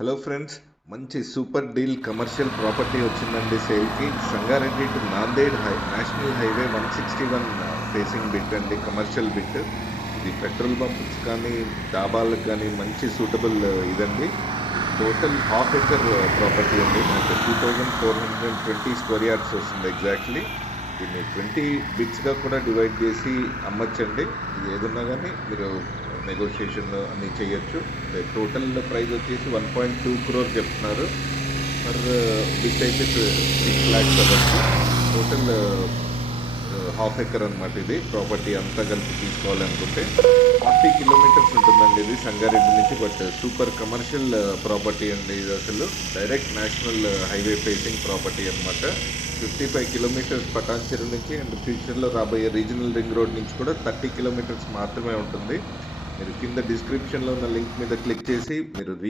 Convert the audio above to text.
Hello friends, మంచి super deal commercial property వచ్చిందండి సేల్కి. Sangareddy to Nanded national highway 161 facing bit అండి, కమర్షియల్ బిట్. ఇది పెట్రోల్ బంప్స్ కానీ డాబాలకు కానీ మంచి సూటబుల్ ఇదండి. టోటల్ హాఫ్ ఎకర్ ప్రాపర్టీ అండి. మనకి 2420 స్క్వేర్ యార్డ్స్ వస్తుంది ఎగ్జాక్ట్లీ. దీన్ని 20 బిట్స్గా కూడా డివైడ్ చేసి అమ్మచ్చండి. ఇది ఏదన్నా కానీ మీరు నెగోషియేషన్ అన్నీ చేయొచ్చు. టోటల్ ప్రైస్ వచ్చేసి 1.2 crore చెప్తున్నారు. పర్ బిట్ అయితే 6 lakhs అవ్వచ్చు. టోటల్ హాఫ్ ఎకర్ అనమాట. ఇది ప్రాపర్టీ అంతా కలిపి తీసుకోవాలనుకుంటే 40 kilometers ఉంటుందండి ఇది సంగారెడ్డి నుంచి. బట్ సూపర్ కమర్షియల్ ప్రాపర్టీ అండి. ఇది అసలు direct national highway facing property అనమాట. 55 kilometers పటాన్ చెరువు నుంచి, అండ్ ఫ్యూచర్లో రాబోయే రీజనల్ రింగ్ రోడ్ నుంచి కూడా 30 kilometers మాత్రమే ఉంటుంది. మీరు కింద డిస్క్రిప్షన్లో ఉన్న లింక్ మీద క్లిక్ చేసి మీరు